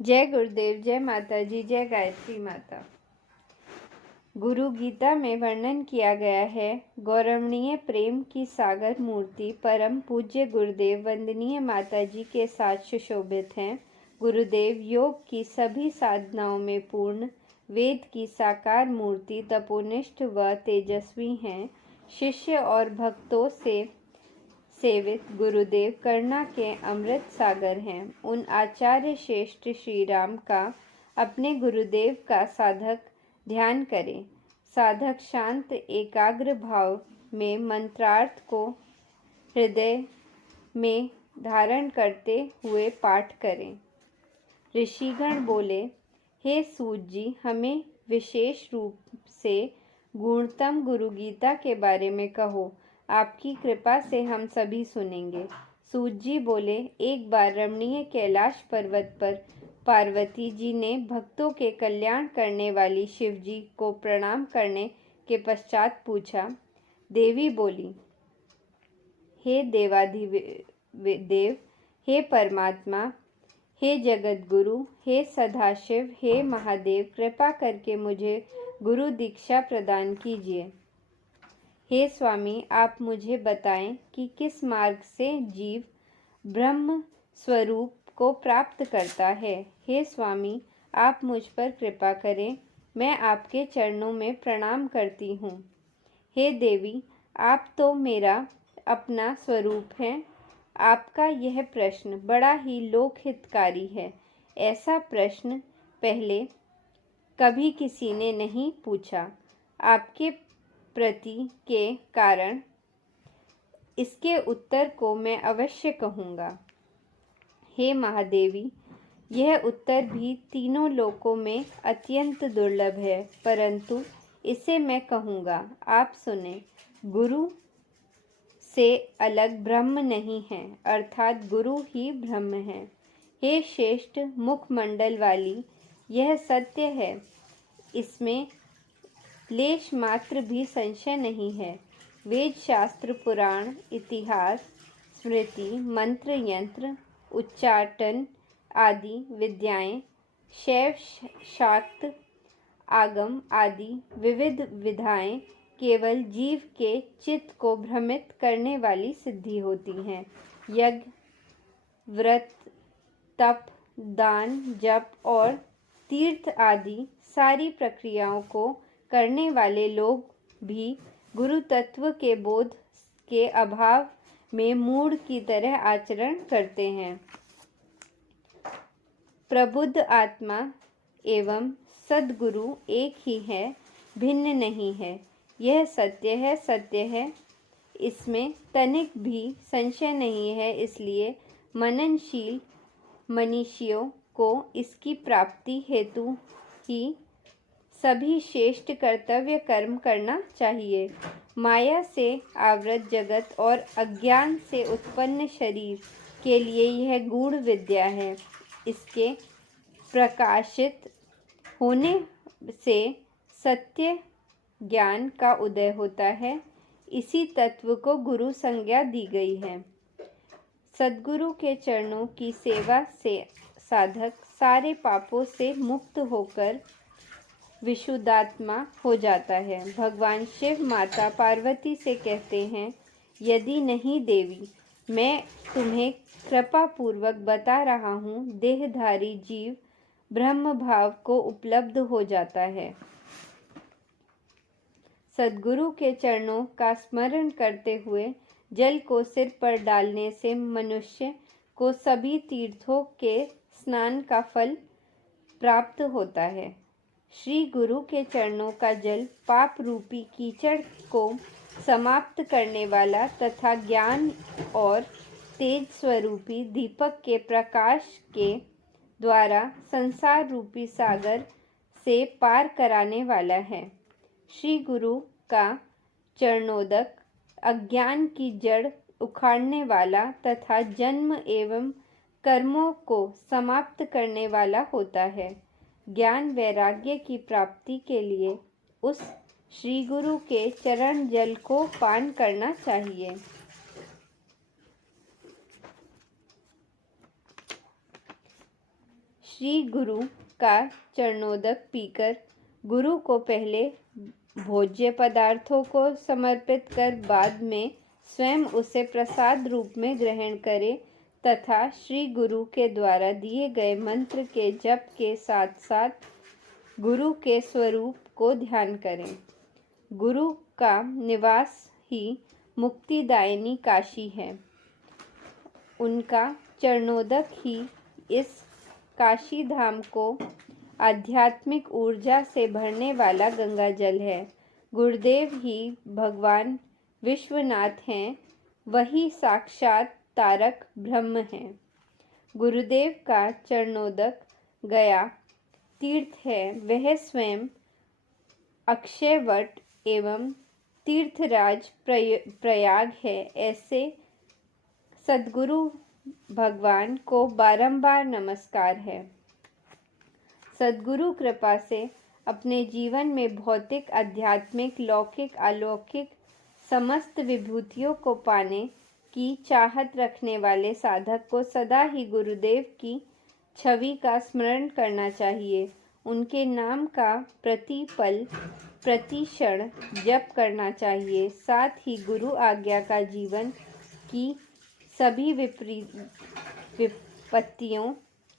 जय गुरुदेव, जय माता जी, जय गायत्री माता। गुरु गीता में वर्णन किया गया है गौरवणीय प्रेम की सागर मूर्ति परम पूज्य गुरुदेव वंदनीय माता जी के साथ सुशोभित हैं। गुरुदेव योग की सभी साधनाओं में पूर्ण, वेद की साकार मूर्ति, तपोनिष्ठ व तेजस्वी हैं। शिष्य और भक्तों से सेवित गुरुदेव करुणा के अमृत सागर हैं। उन आचार्य श्रेष्ठ श्री राम का अपने गुरुदेव का साधक ध्यान करें। साधक शांत एकाग्र भाव में मंत्रार्थ को हृदय में धारण करते हुए पाठ करें। ऋषिगण बोले, हे सूत जी, हमें विशेष रूप से गुणतम गुरु गीता के बारे में कहो। आपकी कृपा से हम सभी सुनेंगे। सूत जी बोले, एक बार रमणीय कैलाश पर्वत पर पार्वती जी ने भक्तों के कल्याण करने वाली शिव जी को प्रणाम करने के पश्चात पूछा। देवी बोली, हे देवाधिदेव, हे परमात्मा, हे जगत गुरु, हे सदाशिव, हे महादेव, कृपा करके मुझे गुरु दीक्षा प्रदान कीजिए। हे स्वामी, आप मुझे बताएं कि किस मार्ग से जीव ब्रह्म स्वरूप को प्राप्त करता है। हे स्वामी, आप मुझ पर कृपा करें, मैं आपके चरणों में प्रणाम करती हूँ। हे देवी, आप तो मेरा अपना स्वरूप हैं। आपका यह प्रश्न बड़ा ही लोकहितकारी है। ऐसा प्रश्न पहले कभी किसी ने नहीं पूछा। आपके प्रति के कारण इसके उत्तर को मैं अवश्य कहूँगा। हे महादेवी, यह उत्तर भी तीनों लोकों में अत्यंत दुर्लभ है, परंतु इसे मैं कहूँगा, आप सुने। गुरु से अलग ब्रह्म नहीं है, अर्थात गुरु ही ब्रह्म है। हे श्रेष्ठ मुखमंडल वाली, यह सत्य है, इसमें लेश मात्र भी संशय नहीं है। वेद शास्त्र, पुराण, इतिहास, स्मृति, मंत्र, यंत्र, उच्चाटन आदि विद्याएं, शैव, शाक्त, आगम आदि विविध विधाएं केवल जीव के चित्त को भ्रमित करने वाली सिद्धि होती हैं। यज्ञ, व्रत, तप, दान, जप और तीर्थ आदि सारी प्रक्रियाओं को करने वाले लोग भी गुरु तत्व के बोध के अभाव में मूढ़ की तरह आचरण करते हैं। प्रबुद्ध आत्मा एवं सद्गुरु एक ही है, भिन्न नहीं है। यह सत्य है, सत्य है, इसमें तनिक भी संशय नहीं है। इसलिए मननशील मनीषियों को इसकी प्राप्ति हेतु ही सभी श्रेष्ठ कर्तव्य कर्म करना चाहिए। माया से आवृत जगत और अज्ञान से उत्पन्न शरीर के लिए यह गूढ़ विद्या है। इसके प्रकाशित होने से सत्य ज्ञान का उदय होता है। इसी तत्व को गुरु संज्ञा दी गई है। सद्गुरु के चरणों की सेवा से साधक सारे पापों से मुक्त होकर विशुद्धात्मा हो जाता है। भगवान शिव माता पार्वती से कहते हैं, यदि नहीं देवी, मैं तुम्हें कृपा पूर्वक बता रहा हूँ, देहधारी जीव ब्रह्म भाव को उपलब्ध हो जाता है। सद्गुरु के चरणों का स्मरण करते हुए जल को सिर पर डालने से मनुष्य को सभी तीर्थों के स्नान का फल प्राप्त होता है। श्री गुरु के चरणों का जल पाप रूपी कीचड़ को समाप्त करने वाला तथा ज्ञान और तेज स्वरूपी दीपक के प्रकाश के द्वारा संसार रूपी सागर से पार कराने वाला है। श्री गुरु का चरणोदक अज्ञान की जड़ उखाड़ने वाला तथा जन्म एवं कर्मों को समाप्त करने वाला होता है। ज्ञान वैराग्य की प्राप्ति के लिए उस श्री गुरु के चरण जल को पान करना चाहिए। श्री गुरु का चरणोदक पीकर गुरु को पहले भोज्य पदार्थों को समर्पित कर बाद में स्वयं उसे प्रसाद रूप में ग्रहण करे तथा श्री गुरु के द्वारा दिए गए मंत्र के जप के साथ साथ गुरु के स्वरूप को ध्यान करें। गुरु का निवास ही मुक्तिदायिनी काशी है। उनका चरणोदक ही इस काशी धाम को आध्यात्मिक ऊर्जा से भरने वाला गंगा जल है। गुरुदेव ही भगवान विश्वनाथ हैं, वही साक्षात तारक ब्रह्म हैं। गुरुदेव का चरणोदक गया तीर्थ है, वह स्वयं अक्षयवट एवं तीर्थराज प्रयाग है। ऐसे सद्गुरु भगवान को बारंबार नमस्कार है। सद्गुरु कृपा से अपने जीवन में भौतिक, आध्यात्मिक, लौकिक, अलौकिक समस्त विभूतियों को पाने की चाहत रखने वाले साधक को सदा ही गुरुदेव की छवि का स्मरण करना चाहिए। उनके नाम का प्रति पल प्रति क्षण जप करना चाहिए। साथ ही गुरु आज्ञा का जीवन की सभी विपत्तियों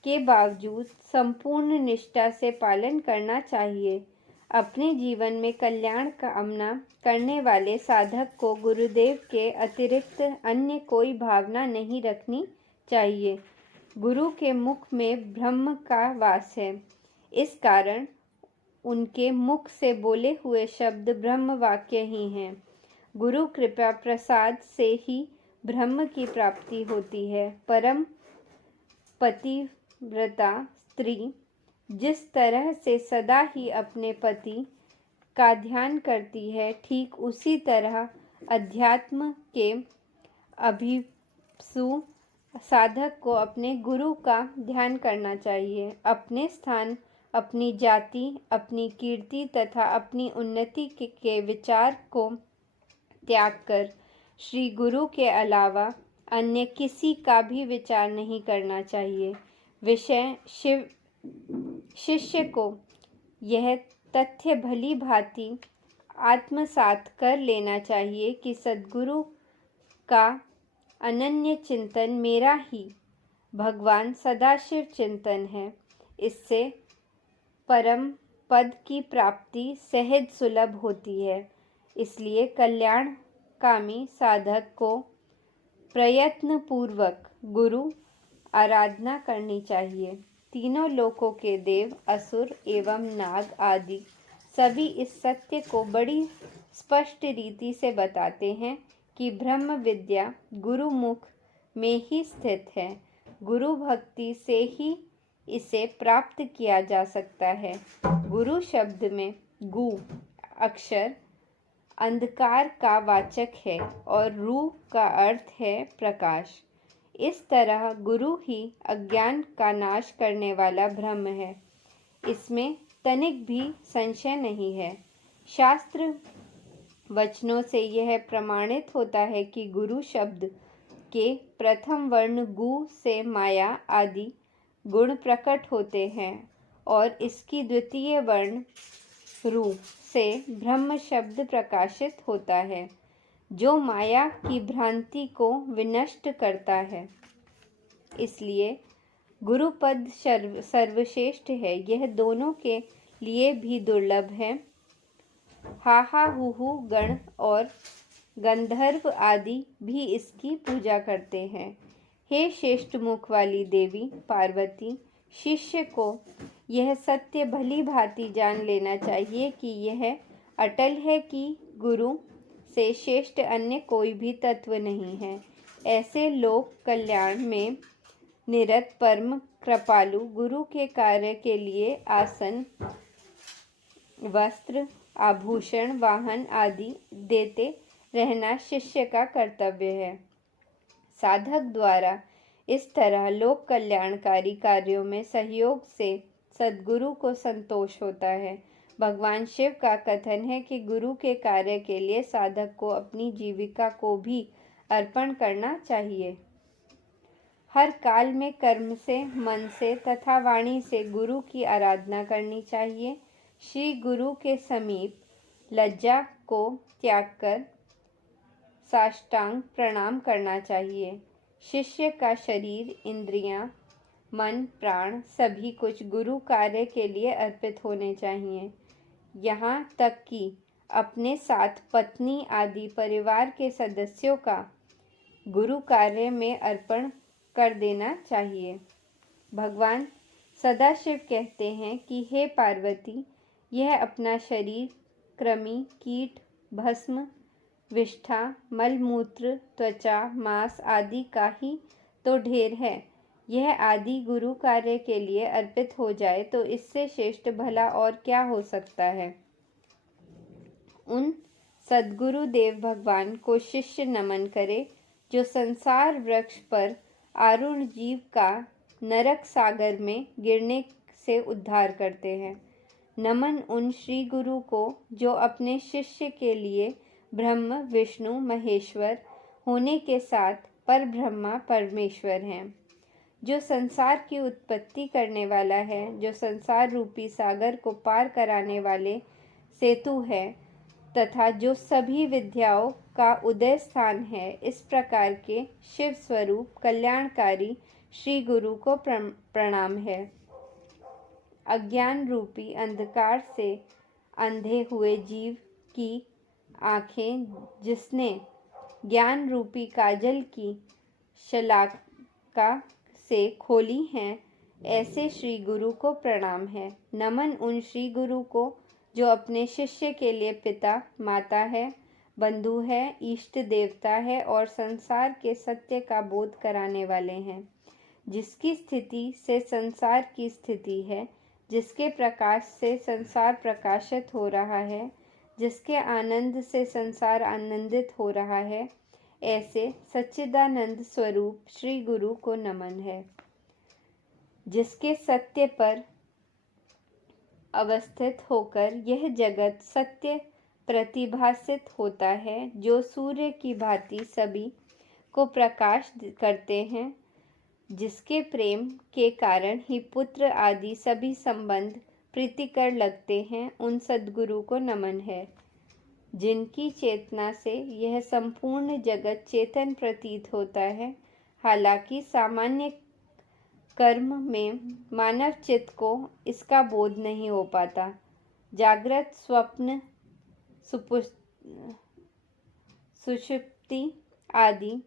के बावजूद संपूर्ण निष्ठा से पालन करना चाहिए। अपने जीवन में कल्याण कामना करने वाले साधक को गुरुदेव के अतिरिक्त अन्य कोई भावना नहीं रखनी चाहिए। गुरु के मुख में ब्रह्म का वास है, इस कारण उनके मुख से बोले हुए शब्द ब्रह्म वाक्य ही हैं। गुरु कृपा प्रसाद से ही ब्रह्म की प्राप्ति होती है। परम पतिव्रता स्त्री जिस तरह से सदा ही अपने पति का ध्यान करती है, ठीक उसी तरह अध्यात्म के अभिप्सु साधक को अपने गुरु का ध्यान करना चाहिए। अपने स्थान, अपनी जाति, अपनी कीर्ति तथा अपनी उन्नति के विचार को त्याग कर श्री गुरु के अलावा अन्य किसी का भी विचार नहीं करना चाहिए। शिष्य को यह तथ्य भली भांति आत्मसात कर लेना चाहिए कि सद्गुरु का अनन्य चिंतन मेरा ही भगवान सदाशिव चिंतन है। इससे परम पद की प्राप्ति सहज सुलभ होती है। इसलिए कल्याणकामी साधक को प्रयत्न पूर्वक गुरु आराधना करनी चाहिए। तीनों लोकों के देव, असुर एवं नाग आदि सभी इस सत्य को बड़ी स्पष्ट रीति से बताते हैं कि ब्रह्म विद्या गुरुमुख में ही स्थित है। गुरु भक्ति से ही इसे प्राप्त किया जा सकता है। गुरु शब्द में गु अक्षर अंधकार का वाचक है और रू का अर्थ है प्रकाश। इस तरह गुरु ही अज्ञान का नाश करने वाला ब्रह्म है, इसमें तनिक भी संशय नहीं है। शास्त्र वचनों से यह प्रमाणित होता है कि गुरु शब्द के प्रथम वर्ण गु से माया आदि गुण प्रकट होते हैं और इसकी द्वितीय वर्ण रू से ब्रह्म शब्द प्रकाशित होता है, जो माया की भ्रांति को विनष्ट करता है। इसलिए गुरुपद सर्वश्रेष्ठ है। यह दोनों के लिए भी दुर्लभ है। हाहा हुहु गण और गंधर्व आदि भी इसकी पूजा करते हैं। हे श्रेष्ठ मुख वाली देवी पार्वती, शिष्य को यह सत्य भली भांति जान लेना चाहिए कि यह अटल है कि गुरु से श्रेष्ठ अन्य कोई भी तत्व नहीं है। ऐसे लोक कल्याण में निरत परम कृपालु गुरु के कार्य के लिए आसन, वस्त्र, आभूषण, वाहन आदि देते रहना शिष्य का कर्तव्य है। साधक द्वारा इस तरह लोक कल्याणकारी कार्यों में सहयोग से सद्गुरु को संतोष होता है। भगवान शिव का कथन है कि गुरु के कार्य के लिए साधक को अपनी जीविका को भी अर्पण करना चाहिए। हर काल में कर्म से, मन से तथा वाणी से गुरु की आराधना करनी चाहिए। श्री गुरु के समीप लज्जा को त्याग कर साष्टांग प्रणाम करना चाहिए। शिष्य का शरीर, इंद्रियां, मन, प्राण सभी कुछ गुरु कार्य के लिए अर्पित होने चाहिए। यहाँ तक कि अपने साथ पत्नी आदि परिवार के सदस्यों का गुरु कार्य में अर्पण कर देना चाहिए। भगवान सदाशिव कहते हैं कि हे पार्वती, यह अपना शरीर कृमि, कीट, भस्म, विष्ठा, मलमूत्र, त्वचा, मांस आदि का ही तो ढेर है। यह आदि गुरु कार्य के लिए अर्पित हो जाए तो इससे श्रेष्ठ भला और क्या हो सकता है। उन सद्गुरु देव भगवान को शिष्य नमन करे जो संसार वृक्ष पर आरूढ़ जीव का नरक सागर में गिरने से उद्धार करते हैं। नमन उन श्री गुरु को जो अपने शिष्य के लिए ब्रह्म, विष्णु, महेश्वर होने के साथ पर ब्रह्मा परमेश्वर हैं, जो संसार की उत्पत्ति करने वाला है, जो संसार रूपी सागर को पार कराने वाले सेतु है तथा जो सभी विद्याओं का उदय स्थान है। इस प्रकार के शिव स्वरूप कल्याणकारी श्री गुरु को प्रणाम है। अज्ञान रूपी अंधकार से अंधे हुए जीव की आँखें जिसने ज्ञान रूपी काजल की शलाका से खोली हैं, ऐसे श्री गुरु को प्रणाम है। नमन उन श्री गुरु को जो अपने शिष्य के लिए पिता, माता है, बंधु है, इष्ट देवता है और संसार के सत्य का बोध कराने वाले हैं, जिसकी स्थिति से संसार की स्थिति है, जिसके प्रकाश से संसार प्रकाशित हो रहा है, जिसके आनंद से संसार आनंदित हो रहा है, ऐसे सच्चिदानंद स्वरूप श्री गुरु को नमन है। जिसके सत्य पर अवस्थित होकर यह जगत सत्य प्रतिभासित होता है, जो सूर्य की भांति सभी को प्रकाश करते हैं, जिसके प्रेम के कारण ही पुत्र आदि सभी संबंध प्रीतिकर लगते हैं, उन सद्गुरु को नमन है। जिनकी चेतना से यह संपूर्ण जगत चेतन प्रतीत होता है, हालांकि सामान्य कर्म में मानव चित्त को इसका बोध नहीं हो पाता। जागृत, स्वप्न, सुषुप्ति आदि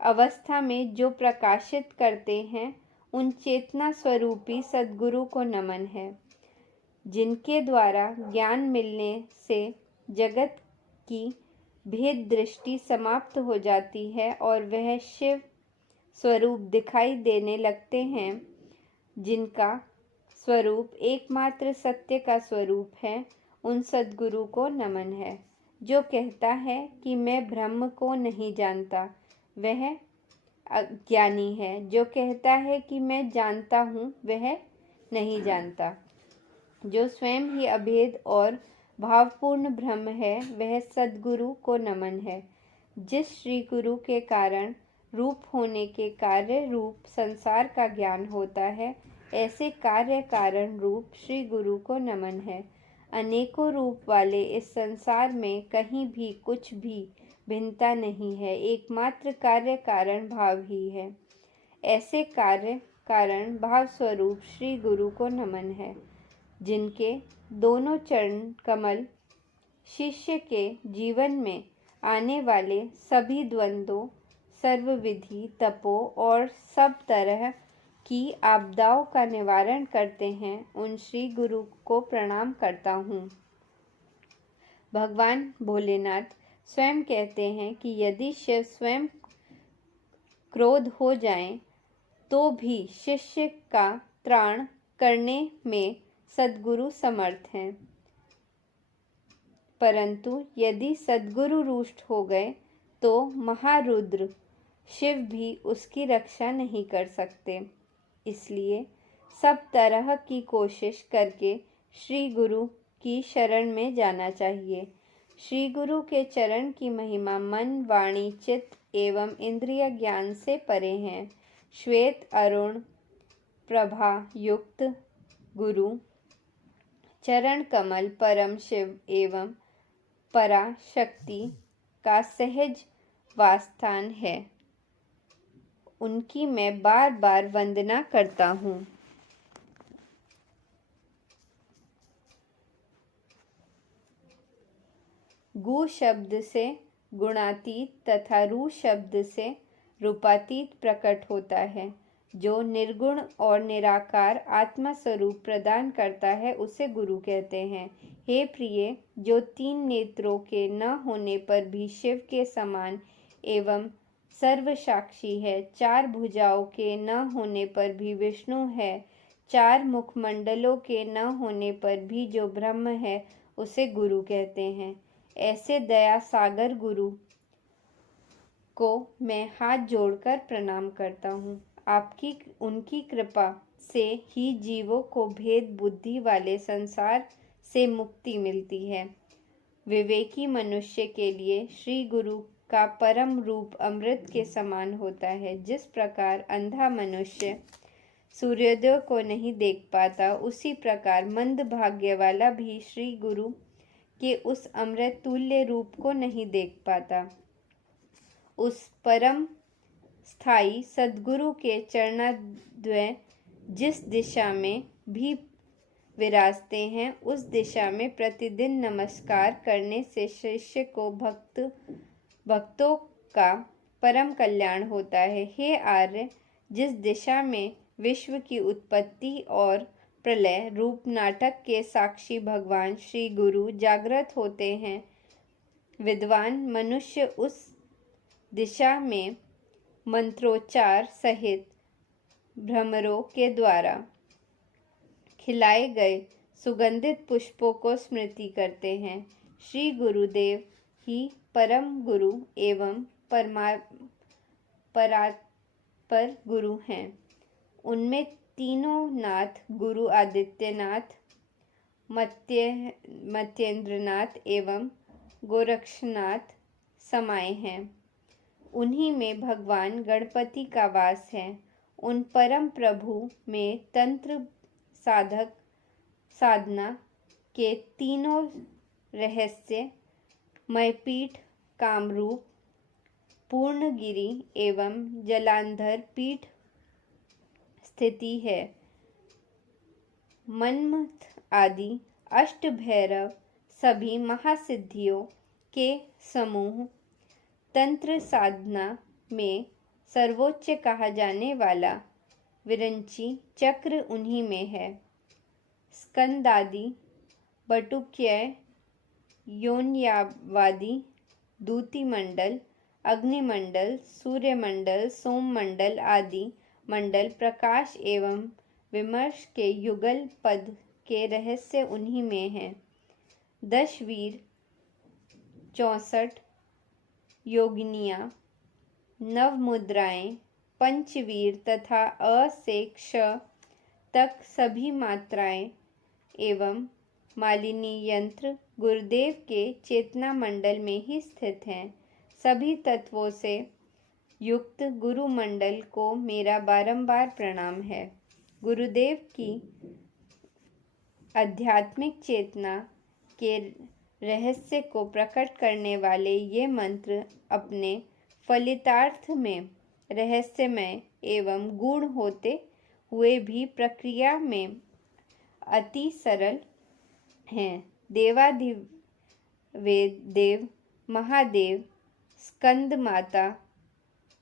अवस्था में जो प्रकाशित करते हैं, उन चेतना स्वरूपी सद्गुरु को नमन है। जिनके द्वारा ज्ञान मिलने से जगत की भेद दृष्टि समाप्त हो जाती है और वह शिव स्वरूप दिखाई देने लगते हैं, जिनका स्वरूप एकमात्र सत्य का स्वरूप है, उन सद्गुरु को नमन है। जो कहता है कि मैं ब्रह्म को नहीं जानता, वह अज्ञानी है। जो कहता है कि मैं जानता हूँ, वह नहीं जानता। जो स्वयं ही अभेद और भावपूर्ण ब्रह्म है, वह सद्गुरु को नमन है। जिस श्री गुरु के कारण रूप होने के कार्य रूप संसार का ज्ञान होता है, ऐसे कार्य कारण रूप श्री गुरु को नमन है। अनेकों रूप वाले इस संसार में कहीं भी कुछ भी भिन्नता नहीं है, एकमात्र कार्य कारण भाव ही है। ऐसे कार्य कारण भाव स्वरूप श्री गुरु को नमन है, जिनके दोनों चरण कमल शिष्य के जीवन में आने वाले सभी द्वंद्वों, सर्वविधि तपों और सब तरह की आपदाओं का निवारण करते हैं, उन श्री गुरु को प्रणाम करता हूँ। भगवान भोलेनाथ स्वयं कहते हैं कि यदि शिव स्वयं क्रोध हो जाएं, तो भी शिष्य का त्राण करने में सद्गुरु समर्थ हैं, परंतु यदि सद्गुरु रुष्ट हो गए तो महारुद्र शिव भी उसकी रक्षा नहीं कर सकते। इसलिए सब तरह की कोशिश करके श्री गुरु की शरण में जाना चाहिए। श्री गुरु के चरण की महिमा मन, वाणी, चित्त एवं इंद्रिय ज्ञान से परे हैं। श्वेत अरुण प्रभा युक्त गुरु चरण कमल परम शिव एवं पराशक्ति का सहज वासस्थान है। उनकी मैं बार बार वंदना करता हूँ। गु शब्द से गुणातीत तथा रू शब्द से रूपातीत प्रकट होता है। जो निर्गुण और निराकार आत्मा स्वरूप प्रदान करता है उसे गुरु कहते हैं। हे प्रिय, जो 3 नेत्रों के न होने पर भी शिव के समान एवं सर्वसाक्षी है, 4 भुजाओं के न होने पर भी विष्णु है, 4 मुखमंडलों के न होने पर भी जो ब्रह्म है, उसे गुरु कहते हैं। ऐसे दया सागर गुरु को मैं हाथ जोड़कर प्रणाम करता हूँ। आपकी उनकी कृपा से ही जीवों को भेद बुद्धि वाले संसार से मुक्ति मिलती है। विवेकी मनुष्य के लिए श्री गुरु का परम रूप अमृत के समान होता है। जिस प्रकार अंधा मनुष्य सूर्योदय को नहीं देख पाता, उसी प्रकार मंद भाग्य वाला भी श्री गुरु के उस अमृत तुल्य रूप को नहीं देख पाता। उस परम स्थायी सद्गुरु के चरणाद्वय जिस दिशा में भी विराजते हैं, उस दिशा में प्रतिदिन नमस्कार करने से शिष्य को भक्तों का परम कल्याण होता है। हे आर्य, जिस दिशा में विश्व की उत्पत्ति और प्रलय रूप नाटक के साक्षी भगवान श्री गुरु जागृत होते हैं, विद्वान मनुष्य उस दिशा में मंत्रोच्चार सहित भ्रमरों के द्वारा खिलाए गए सुगंधित पुष्पों को स्मृति करते हैं। श्री गुरुदेव ही परम गुरु एवं परात्पर गुरु हैं। उनमें तीनों नाथ गुरु आदित्यनाथ, मत्येंद्रनाथ एवं गोरक्षनाथ समाये हैं। उन्हीं में भगवान गणपति का वास है। उन परम प्रभु में तंत्र साधक साधना के तीनों रहस्य मयपीठ, कामरूप, पूर्णगिरि एवं जलांधर पीठ स्थिति है। मन्मथ आदि अष्टभैरव सभी महासिद्धियों के समूह। तंत्र साधना में सर्वोच्च कहा जाने वाला विरंची चक्र उन्हीं में है। स्कंदादि बटुक्य योन्यावादि दूतिमंडल, अग्निमंडल, सूर्यमंडल, सोममंडल आदि मंडल प्रकाश एवं विमर्श के युगल पद के रहस्य उन्हीं में हैं। 10 वीर, 64 योगिनियाँ, 9 मुद्राएं, पंचवीर तथा अ से क्ष तक सभी मात्राएं एवं मालिनी यंत्र गुरुदेव के चेतना मंडल में ही स्थित हैं। सभी तत्वों से युक्त गुरु मंडल को मेरा बारंबार प्रणाम है। गुरुदेव की आध्यात्मिक चेतना के रहस्य को प्रकट करने वाले ये मंत्र अपने फलितार्थ में रहस्यमय एवं गूढ़ होते हुए भी प्रक्रिया में अति सरल हैं। देवाधिदेव महादेव स्कंद माता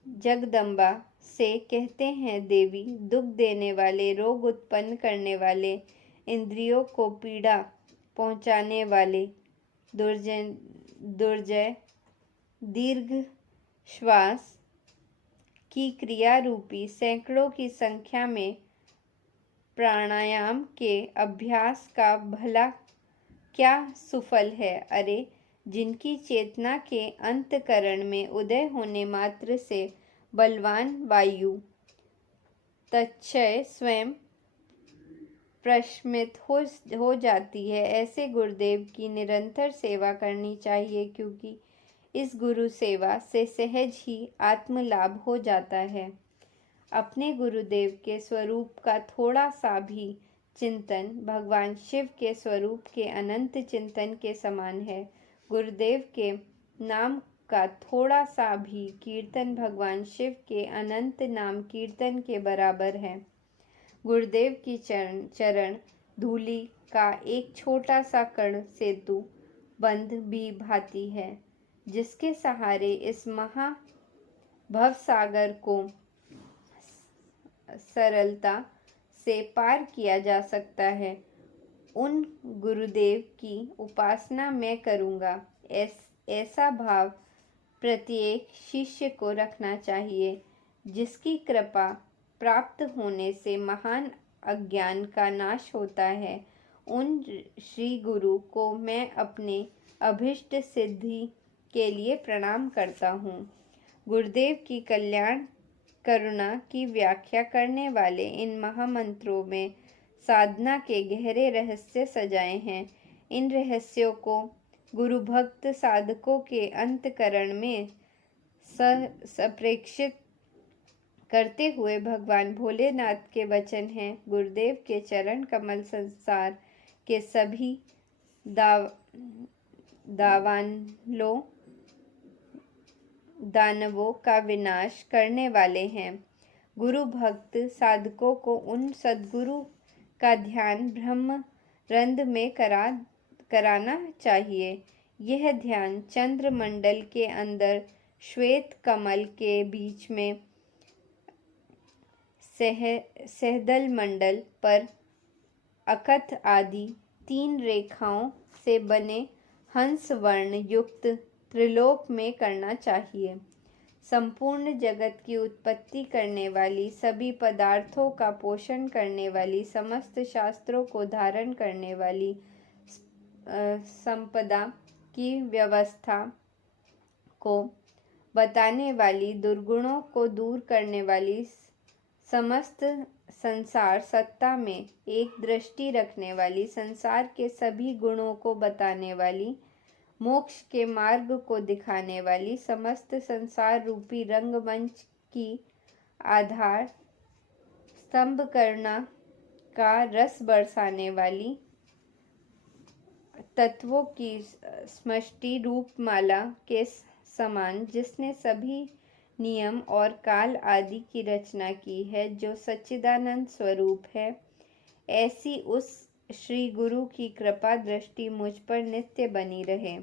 जगदम्बा से कहते हैं देवी, दुख देने वाले, रोग उत्पन्न करने वाले, इंद्रियों को पीड़ा पहुंचाने वाले, दुर्जय दीर्घ श्वास की क्रिया रूपी सैकड़ों की संख्या में प्राणायाम के अभ्यास का भला क्या सुफल है। अरे, जिनकी चेतना के अंतकरण में उदय होने मात्र से बलवान वायु तत्क्षय स्वयं प्रशमित हो जाती है, ऐसे गुरुदेव की निरंतर सेवा करनी चाहिए, क्योंकि इस गुरु सेवा से सहज ही आत्मलाभ हो जाता है। अपने गुरुदेव के स्वरूप का थोड़ा सा भी चिंतन भगवान शिव के स्वरूप के अनंत चिंतन के समान है। गुरुदेव के नाम का थोड़ा सा भी कीर्तन भगवान शिव के अनंत नाम कीर्तन के बराबर है। गुरुदेव की चरण धूलि का एक छोटा सा कण सेतु बंध भी भाती है, जिसके सहारे इस महा भवसागर को सरलता से पार किया जा सकता है। उन गुरुदेव की उपासना मैं करूँगा, ऐसा भाव प्रत्येक शिष्य को रखना चाहिए। जिसकी कृपा प्राप्त होने से महान अज्ञान का नाश होता है, उन श्री गुरु को मैं अपने अभिष्ट सिद्धि के लिए प्रणाम करता हूँ। गुरुदेव की कल्याण करुणा की व्याख्या करने वाले इन महामंत्रों में साधना के गहरे रहस्य सजाए हैं। इन रहस्यों को गुरु भक्त साधकों के अंतकरण में संप्रेषित करते हुए भगवान भोलेनाथ के वचन हैं। गुरुदेव के चरण कमल संसार के सभी दानवों का विनाश करने वाले हैं। गुरु भक्त साधकों को उन सद्गुरु का ध्यान ब्रह्म रंध में कराना चाहिए। यह ध्यान चंद्रमंडल के अंदर श्वेत कमल के बीच में सहदल मंडल पर अकथ आदि 3 रेखाओं से बने हंस वर्ण युक्त त्रिलोक में करना चाहिए। संपूर्ण जगत की उत्पत्ति करने वाली, सभी पदार्थों का पोषण करने वाली, समस्त शास्त्रों को धारण करने वाली, संपदा की व्यवस्था को बताने वाली, दुर्गुणों को दूर करने वाली, समस्त संसार सत्ता में एक दृष्टि रखने वाली, संसार के सभी गुणों को बताने वाली, मोक्ष के मार्ग को दिखाने वाली, समस्त संसार रूपी रंगमंच की आधार स्तंभ करुणा का रस बरसाने वाली, तत्वों की समष्टि रूपमाला के समान, जिसने सभी नियम और काल आदि की रचना की है, जो सच्चिदानंद स्वरूप है, ऐसी उस श्री गुरु की कृपा दृष्टि मुझ पर नित्य बनी रहे।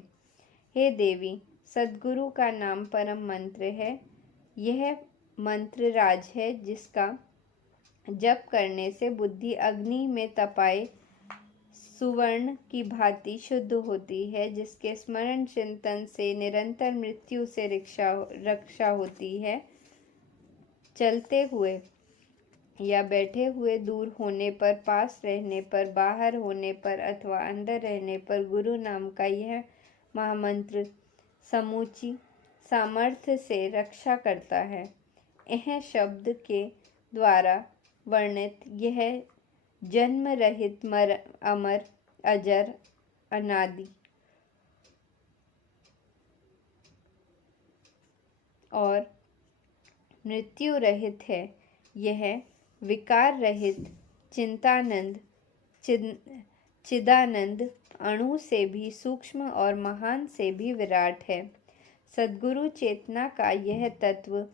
हे देवी, सद्गुरु का नाम परम मंत्र है। यह मंत्र राज है, जिसका जप करने से बुद्धि अग्नि में तपाए सुवर्ण की भांति शुद्ध होती है, जिसके स्मरण चिंतन से निरंतर मृत्यु से रक्षा होती है। चलते हुए या बैठे हुए, दूर होने पर, पास रहने पर, बाहर होने पर अथवा अंदर रहने पर गुरु नाम का यह महामंत्र समूची सामर्थ्य से रक्षा करता है। यह शब्द के द्वारा वर्णित यह जन्म रहित अमर अजर अनादि और मृत्यु रहित है। यह विकार रहित चिंतानंद चिदानंद अणु से भी सूक्ष्म और महान से भी विराट है। सद्गुरु चेतना का यह तत्व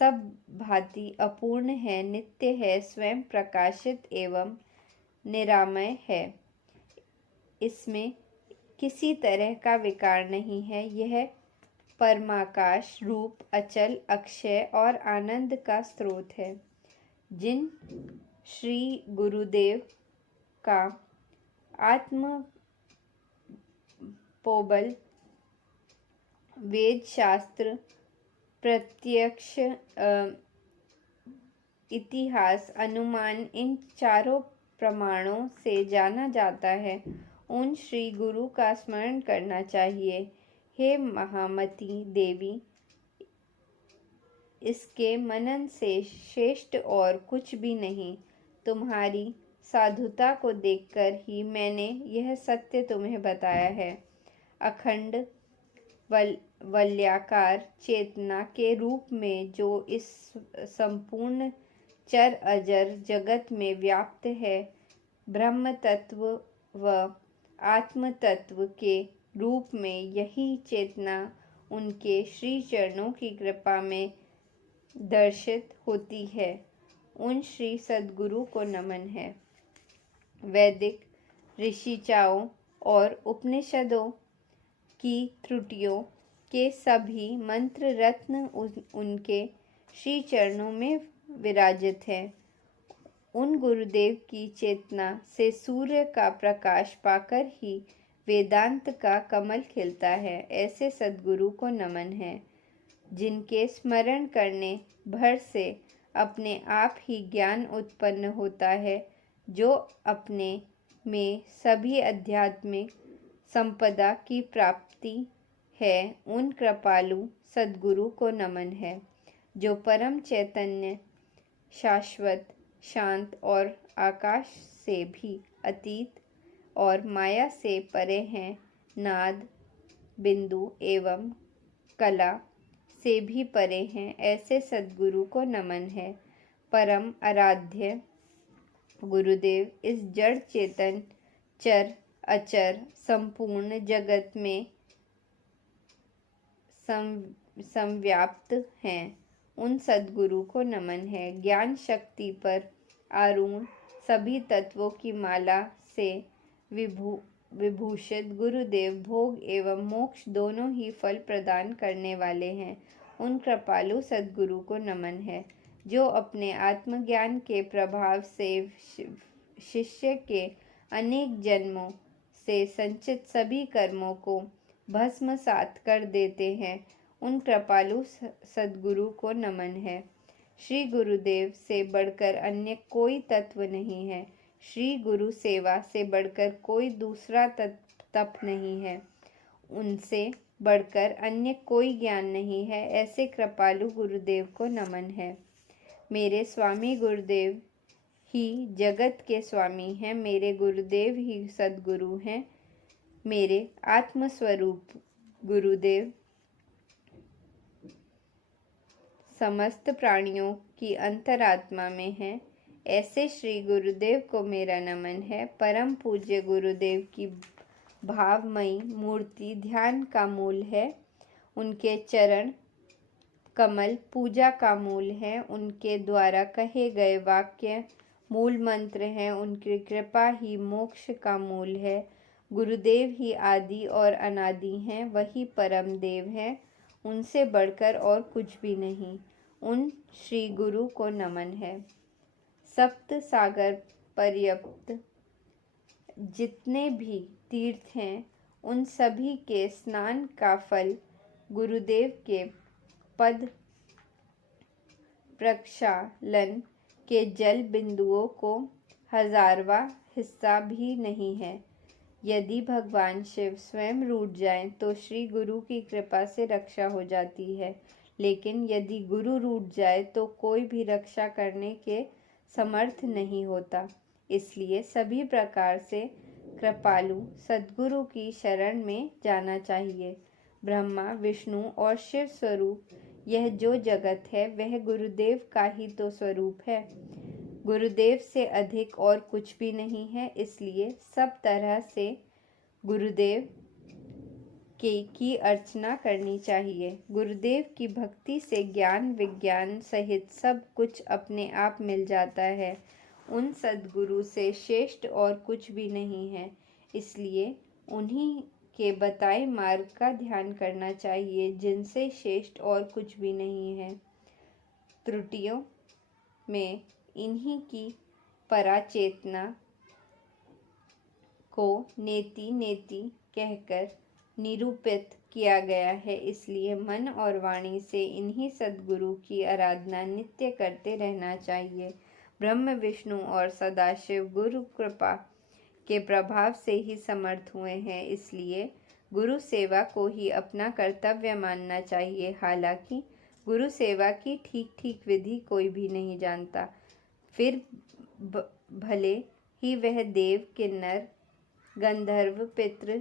सब भांति अपूर्ण है, नित्य है, स्वयं प्रकाशित एवं निरामय है। इसमें किसी तरह का विकार नहीं है। यह परमाकाश रूप, अचल, अक्षय और आनंद का स्रोत है। जिन श्री गुरुदेव का आत्म पोबल, वेद शास्त्र, प्रत्यक्ष इतिहास, अनुमान, इन चारों प्रमाणों से जाना जाता है, उन श्री गुरु का स्मरण करना चाहिए। हे महामती देवी, इसके मनन से श्रेष्ठ और कुछ भी नहीं। तुम्हारी साधुता को देखकर ही मैंने यह सत्य तुम्हें बताया है। अखंड वलयाकार चेतना के रूप में जो इस संपूर्ण चर अजर जगत में व्याप्त है। ब्रह्म तत्व व आत्म तत्व के रूप में यही चेतना उनके श्री चरणों की कृपा में दर्शित होती है। उन श्री सद्गुरु को नमन है। वैदिक ऋषिचाओं और उपनिषदों की त्रुटियों के सभी मंत्र रत्न उनके श्री चरणों में विराजित हैं। उन गुरुदेव की चेतना से सूर्य का प्रकाश पाकर ही वेदांत का कमल खिलता है। ऐसे सद्गुरु को नमन है, जिनके स्मरण करने भर से अपने आप ही ज्ञान उत्पन्न होता है, जो अपने में सभी आध्यात्मिक संपदा की प्राप्ति है। उन कृपालु सद्गुरु को नमन है, जो परम चैतन्य, शाश्वत, शांत और आकाश से भी अतीत और माया से परे हैं। नाद, बिंदु एवं कला से भी परे हैं। ऐसे सद्गुरु को नमन है। परम आराध्य गुरुदेव इस जड़ चेतन चर अचर संपूर्ण जगत में संव्याप्त हैं। उन सद्गुरु को नमन है। ज्ञान शक्ति पर आरूढ़ सभी तत्वों की माला से विभूषित गुरुदेव भोग एवं मोक्ष दोनों ही फल प्रदान करने वाले हैं। उन कृपालु सद्गुरु को नमन है, जो अपने आत्मज्ञान के प्रभाव से शिष्य के अनेक जन्मों से संचित सभी कर्मों को भस्मसात कर देते हैं। उन कृपालु सद्गुरु को नमन है। श्री गुरुदेव से बढ़कर अन्य कोई तत्व नहीं है। श्री गुरु सेवा से बढ़कर कोई दूसरा तप नहीं है। उनसे बढ़कर अन्य कोई ज्ञान नहीं है। ऐसे कृपालु गुरुदेव को नमन है। मेरे स्वामी गुरुदेव ही जगत के स्वामी हैं। मेरे गुरुदेव ही सद्गुरु हैं। मेरे आत्मस्वरूप गुरुदेव समस्त प्राणियों की अंतरात्मा में है। ऐसे श्री गुरुदेव को मेरा नमन है। परम पूज्य गुरुदेव की भावमयी मूर्ति ध्यान का मूल है। उनके चरण कमल पूजा का मूल है। उनके द्वारा कहे गए वाक्य मूल मंत्र हैं। उनकी कृपा ही मोक्ष का मूल है। गुरुदेव ही आदि और अनादि हैं। वही परम देव हैं। उनसे बढ़कर और कुछ भी नहीं। उन श्री गुरु को नमन है। सप्त सागर पर्याप्त जितने भी तीर्थ हैं, उन सभी के स्नान का फल गुरुदेव के पद प्रक्षालन के जल बिंदुओं को 1000वां हिस्सा भी नहीं है। यदि भगवान शिव स्वयं रूठ जाएं तो श्री गुरु की कृपा से रक्षा हो जाती है, लेकिन यदि गुरु रूठ जाए तो कोई भी रक्षा करने के समर्थ नहीं होता। इसलिए सभी प्रकार से कृपालु सद्गुरु की शरण में जाना चाहिए। ब्रह्मा, विष्णु और शिव स्वरूप यह जो जगत है, वह गुरुदेव का ही तो स्वरूप है। गुरुदेव से अधिक और कुछ भी नहीं है। इसलिए सब तरह से गुरुदेव की अर्चना करनी चाहिए। गुरुदेव की भक्ति से ज्ञान विज्ञान सहित सब कुछ अपने आप मिल जाता है। उन सद्गुरु से श्रेष्ठ और कुछ भी नहीं है। इसलिए उन्हीं के बताए मार्ग का ध्यान करना चाहिए, जिनसे श्रेष्ठ और कुछ भी नहीं है। त्रुटियों में इन्हीं की पराचेतना को नेति नेति कहकर निरूपित किया गया है। इसलिए मन और वाणी से इन्हीं सद्गुरु की आराधना नित्य करते रहना चाहिए। ब्रह्म, विष्णु और सदाशिव गुरु कृपा के प्रभाव से ही समर्थ हुए हैं। इसलिए गुरु सेवा को ही अपना कर्तव्य मानना चाहिए। हालांकि गुरु सेवा की ठीक ठीक विधि कोई भी नहीं जानता, फिर भले ही वह देव, किन्नर, गंधर्व, पितृ,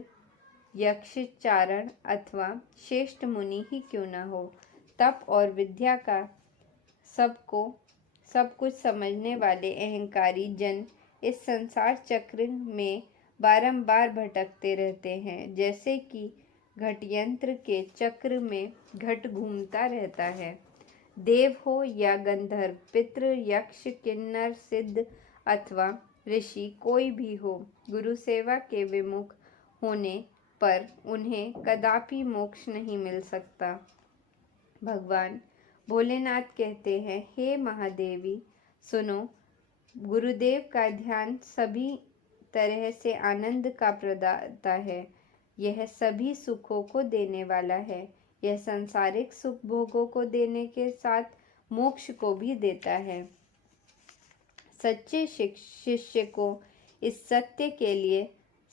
यक्ष, चारण अथवा श्रेष्ठ मुनि ही क्यों न हो। तप और विद्या का सबको सब कुछ समझने वाले अहंकारी जन इस संसार चक्र में बारंबार भटकते रहते हैं, जैसे कि घटयंत्र के चक्र में घट घूमता रहता है। देव हो या गंधर्व, पितृ, यक्ष, किन्नर, सिद्ध अथवा ऋषि, कोई भी हो, गुरु सेवा के विमुख होने पर उन्हें कदापि मोक्ष नहीं मिल सकता। भगवान भोलेनाथ कहते हैं, हे महादेवी सुनो, गुरुदेव का ध्यान सभी तरह से आनंद का प्रदाता है। यह सभी सुखों को देने वाला है। यह सांसारिक सुख भोगों को देने के साथ मोक्ष को भी देता है। सच्चे शिष्य को इस सत्य के लिए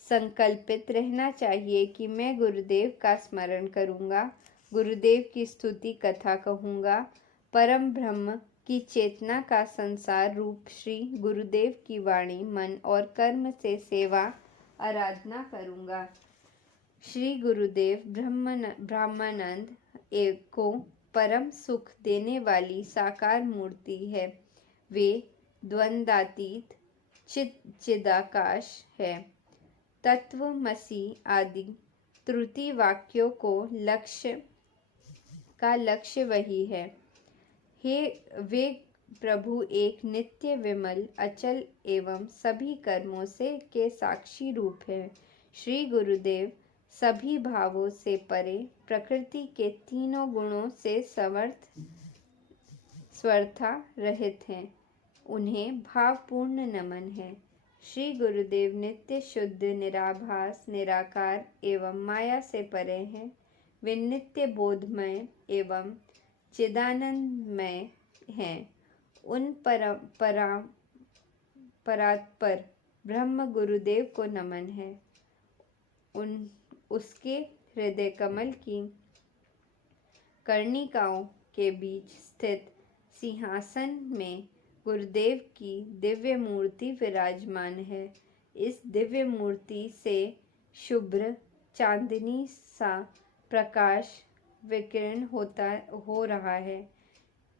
संकल्पित रहना चाहिए कि मैं गुरुदेव का स्मरण करूंगा, गुरुदेव की स्तुति कथा कहूंगा, परम ब्रह्म की चेतना का संसार रूप श्री गुरुदेव की वाणी, मन और कर्म से सेवा आराधना करूंगा। श्री गुरुदेव ब्रह्मानंद को परम सुख देने वाली साकार मूर्ति है। वे द्वंद्वातीत चिदाकाश है। तत्वमसि आदि त्रुटि वाक्यों को लक्ष्य वही है। वे प्रभु एक नित्य, विमल, अचल एवं सभी कर्मों से के साक्षी रूप है। श्री गुरुदेव सभी भावों से परे, प्रकृति के तीनों गुणों से स्वर्था रहित हैं। उन्हें भावपूर्ण नमन है। श्री गुरुदेव नित्य, शुद्ध, निराभास, निराकार एवं माया से परे हैं। वे नित्य बोधमय एवं चिदानंदमय हैं। उन परात्पर ब्रह्म गुरुदेव को नमन है। उसके हृदय कमल की कर्णिकाओं के बीच स्थित सिंहासन में गुरुदेव की दिव्य मूर्ति विराजमान है। इस दिव्य मूर्ति से शुभ्र चांदनी सा प्रकाश विकीर्ण हो रहा है।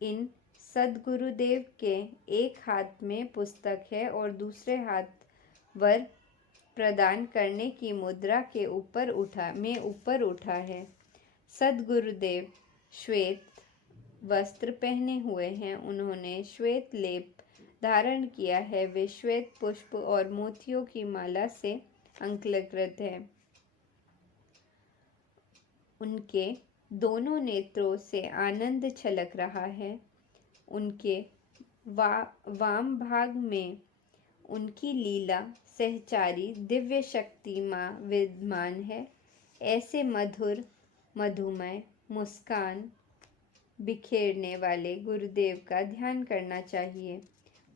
इन सद्गुरुदेव के एक हाथ में पुस्तक है और दूसरे हाथ वर प्रदान करने की मुद्रा के ऊपर उठा है। सद्गुरुदेव श्वेत वस्त्र पहने हुए हैं। उन्होंने श्वेत लेप धारण किया है। वे श्वेत पुष्प और मोतियों की माला से अलंकृत है। उनके दोनों नेत्रों से आनंद छलक रहा है। उनके वाम भाग में उनकी लीला सहचारी दिव्य शक्ति माँ विद्यमान है। ऐसे मधुर, मधुमय मुस्कान बिखेरने वाले गुरुदेव का ध्यान करना चाहिए।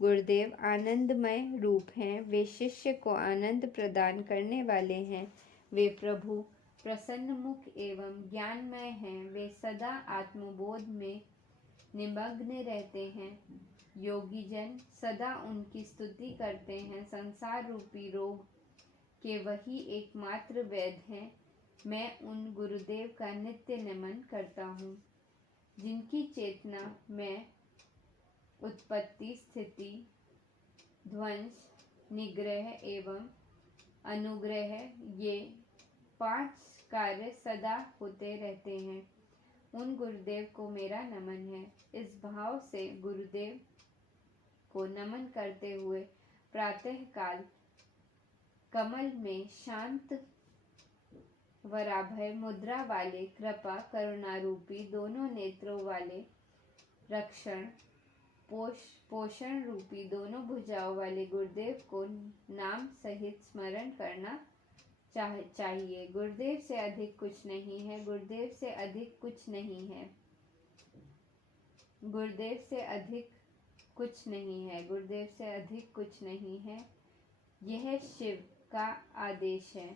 गुरुदेव आनंदमय रूप हैं। वे शिष्य को आनंद प्रदान करने वाले हैं। वे प्रभु प्रसन्नमुख एवं ज्ञानमय हैं। वे सदा आत्मबोध में निमग्न रहते हैं। योगी जन सदा उनकी स्तुति करते हैं। संसार रूपी रोग के वही एकमात्र वैद्य हैं। मैं उन गुरुदेव का नित्य नमन करता हूँ, जिनकी चेतना में उत्पत्ति, स्थिति, ध्वंस, निग्रह एवं अनुग्रह, ये 5 कार्य सदा होते रहते हैं। उन गुरुदेव को मेरा नमन है। इस भाव से गुरुदेव को नमन करते हुए प्रातः काल कमल में शांत वराभय मुद्रा वाले, कृपा करुणा रूपी दोनों नेत्रों वाले, रक्षण पोषण रूपी दोनों भुजाओं वाले गुरुदेव को नाम सहित स्मरण करना चाहिए। गुरुदेव से अधिक कुछ नहीं है। गुरुदेव से अधिक कुछ नहीं है। गुरुदेव से अधिक कुछ नहीं है। गुरुदेव से अधिक कुछ नहीं है। यह शिव का आदेश है।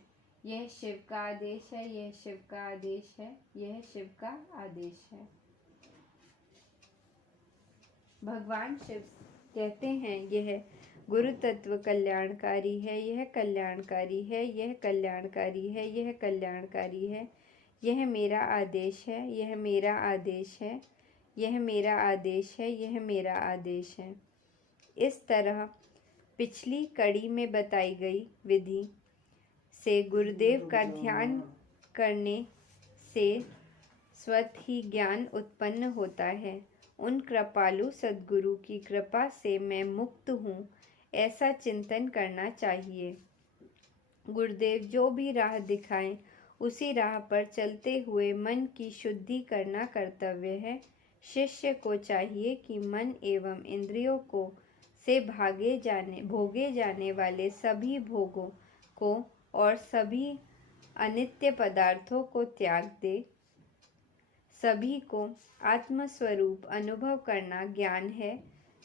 यह शिव का आदेश है। यह शिव का आदेश है। यह शिव का आदेश है। भगवान शिव कहते हैं, यह गुरु तत्व कल्याणकारी है। यह कल्याणकारी है। यह कल्याणकारी है। यह कल्याणकारी है। यह मेरा आदेश है। यह मेरा आदेश है। यह मेरा आदेश है, यह मेरा आदेश है। इस तरह पिछली कड़ी में बताई गई विधि से गुरुदेव का ध्यान करने से स्वतः ही ज्ञान उत्पन्न होता है। उन कृपालु सद्गुरु की कृपा से मैं मुक्त हूँ, ऐसा चिंतन करना चाहिए। गुरुदेव जो भी राह दिखाएं, उसी राह पर चलते हुए मन की शुद्धि करना कर्तव्य है। शिष्य को चाहिए कि मन एवं इंद्रियों को से भोगे जाने वाले सभी भोगों को और सभी अनित्य पदार्थों को त्याग दे। सभी को आत्मस्वरूप अनुभव करना ज्ञान है।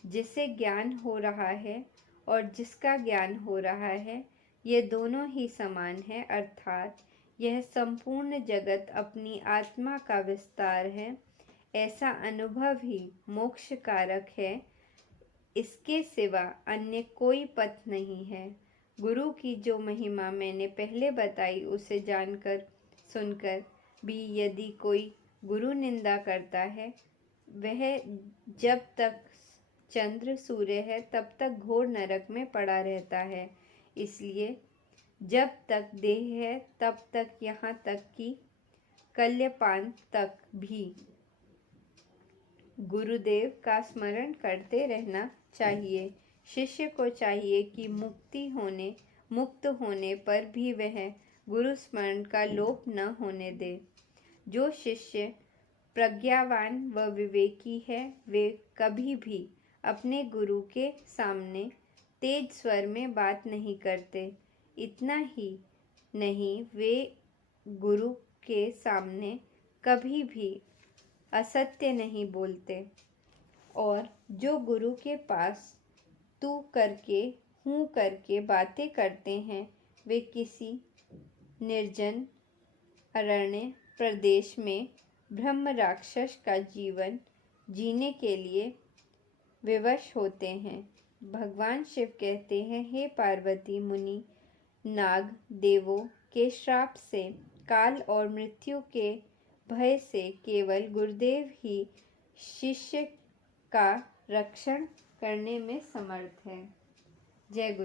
जिसे ज्ञान हो रहा है और जिसका ज्ञान हो रहा है, ये दोनों ही समान है, अर्थात यह संपूर्ण जगत अपनी आत्मा का विस्तार है। ऐसा अनुभव ही मोक्ष कारक है। इसके सिवा अन्य कोई पथ नहीं है। गुरु की जो महिमा मैंने पहले बताई, उसे जानकर सुनकर भी यदि कोई गुरु निंदा करता है, वह जब तक चंद्र सूर्य है तब तक घोर नरक में पड़ा रहता है। इसलिए जब तक देह है तब तक, यहाँ तक कि कल्यपान तक भी गुरुदेव का स्मरण करते रहना चाहिए। शिष्य को चाहिए कि मुक्त होने पर भी वह गुरु स्मरण का लोप न होने दे। जो शिष्य प्रज्ञावान व विवेकी है, वे कभी भी अपने गुरु के सामने तेज स्वर में बात नहीं करते। इतना ही नहीं, वे गुरु के सामने कभी भी असत्य नहीं बोलते। और जो गुरु के पास तू करके हूँ करके बातें करते हैं, वे किसी निर्जन अरण्य प्रदेश में ब्रह्म राक्षस का जीवन जीने के लिए विवश होते हैं। भगवान शिव कहते हैं, हे पार्वती, मुनि नाग देवों के श्राप से, काल और मृत्यु के भय से केवल गुरुदेव ही शिष्य का रक्षण करने में समर्थ है। जय गुरु।